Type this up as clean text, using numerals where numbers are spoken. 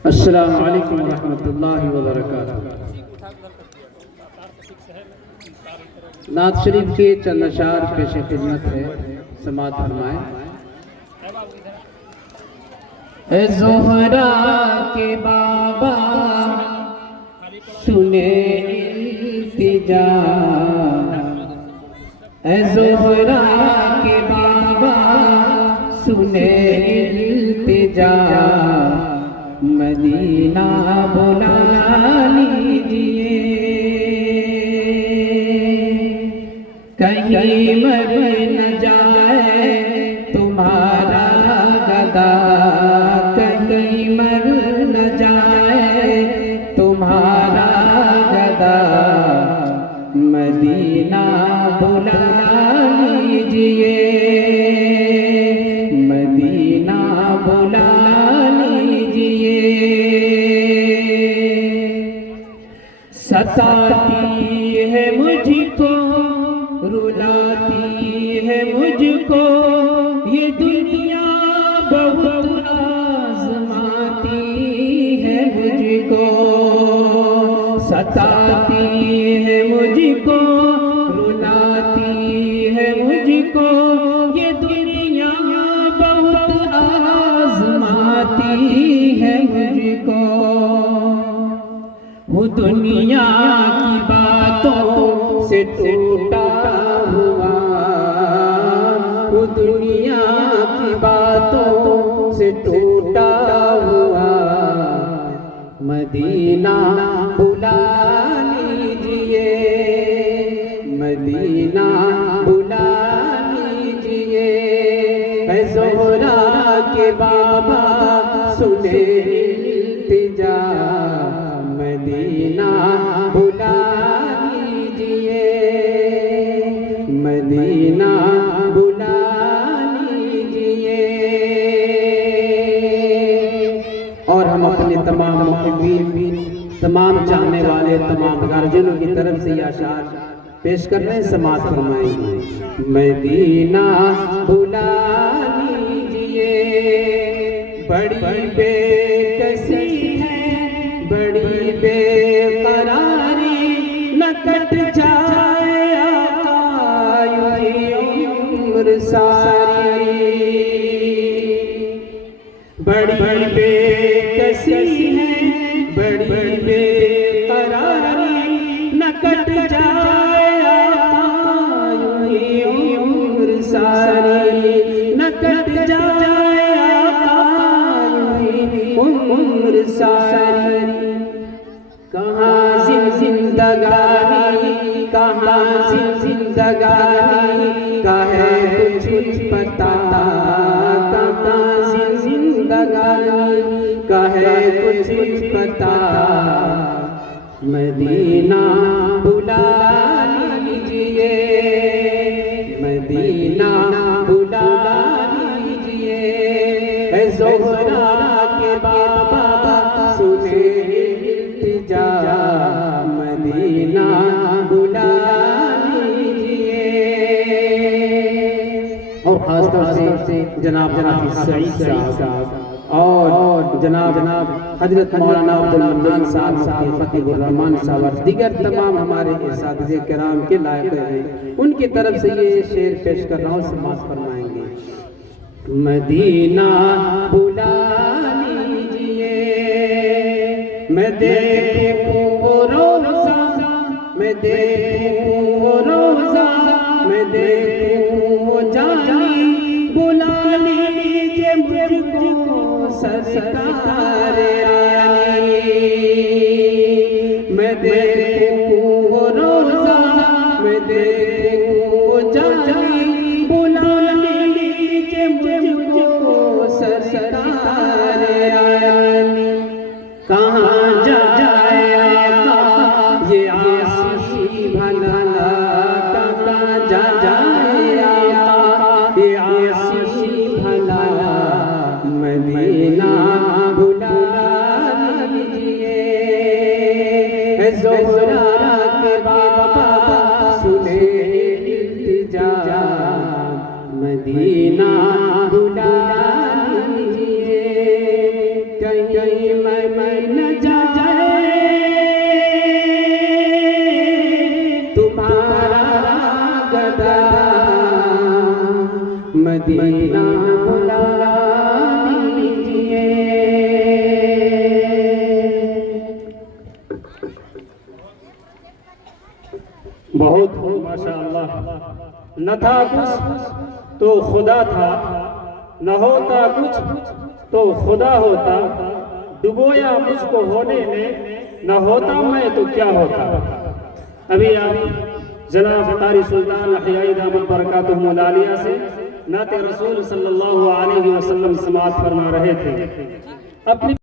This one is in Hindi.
अस्सलामु अलैकुम रहमतुल्लाहि व बरकातुहू। नात शरीफ के चंद अशार पेश खिदमत है, समात फरमाएं। ए ज़ोहरा के बाबा सुने इल्तिजा, ए ज़ोहरा के बाबा सुने इल्तिजा, मदीना बुला लीजिए, कहीं मर न जाए तुम्हारा गदा, कहीं मर न जाए तुम्हारा गदा, मदीना बुला लीजिए, मदीना बुला लीजिए। सताती है मुझको, रुलाती है मुझको, ये दुनिया बहुत आज़माती है मुझको। सताती है मुझको, रुलाती है मुझको, ये दुनिया बहुत आज़माती है मुझको। वो दुनिया की बातों से टूटा हुआ, वो दुनिया की बातों से टूटा हुआ, मदीना बुला लीजिए, मदीना बुला लीजिए। ऐ ज़ोहरा के बाबा सुने इल्तिजा, मदीना बुला लीजिए, मदीना बुला लीजिए। और हम अपने तमाम मुहिब्बीन, तमाम चाहने वाले, तमाम गार्जियनों की तरफ से ये अशार पेश कर रहे हैं, समात फरमाएंगे। मदीना बुला लीजिए, बड़ी बेकसी है, बड़ी बेकरारी, न कट जाए आका यूं उम्र सारी। बड़ी बेकसी है, बड़ी बेकरारी, न कट जाए आका यूं उम्र सारी, न कट जाए आका यूं उम्र सारी। कहाँ जिंदगानी, कहाँ जिंदगानी का है कुछ पता, कहाँ जिंदगानी का है कुछ पता, मदीना बुला लीजिए, मदीना बुला लीजिए। ऐ ज़ोहरा के बाबा सुने इल्तिजा, मदीना बुला लीजिए। और खासतौर से जनाब सईद साहब और जनाब हजरत मौलाना अब्दुल मन्नान साहब, मुफ्ती फकीहुर रहमान साहब और दीगर तमाम हमारे इसातिज़े किराम के लायक हैं, उनकी तरफ से ये शेर पेश कर रहा हूँ, समात फरमाएंगे। मदीना बुला लीजिए, मैं देखूं रोज़ा, मैं देखूं रोज़ा, मैं देखूं जानी, बुला लीजिए मुझको सरकार आली। मैं देखूं रोज़ा, मैं देखूं जानी, बुला लीजिए मुझको सरकार आली। कहाँ जाए आका ये आशिकी भला, कहाँ जाए आका ये आशिकी भला, मदीना बुला लीजिए। ज़ोहरा के बाबा सुने इल्तिजा, मदीना बुला लीजिए। कहीं मैं न था कुछ तो खुदा था, न होता कुछ तो खुदा होता, डुबोया मुझको होने में, न होता मैं तो क्या होता। अभी आप जनाब कारी सुल्तान अहयाई दामत बरकातुहुम आलिया से नाते रसूल सल्लल्लाहु अलैहि वसल्लम समाअत फरमा रहे थे। अपनी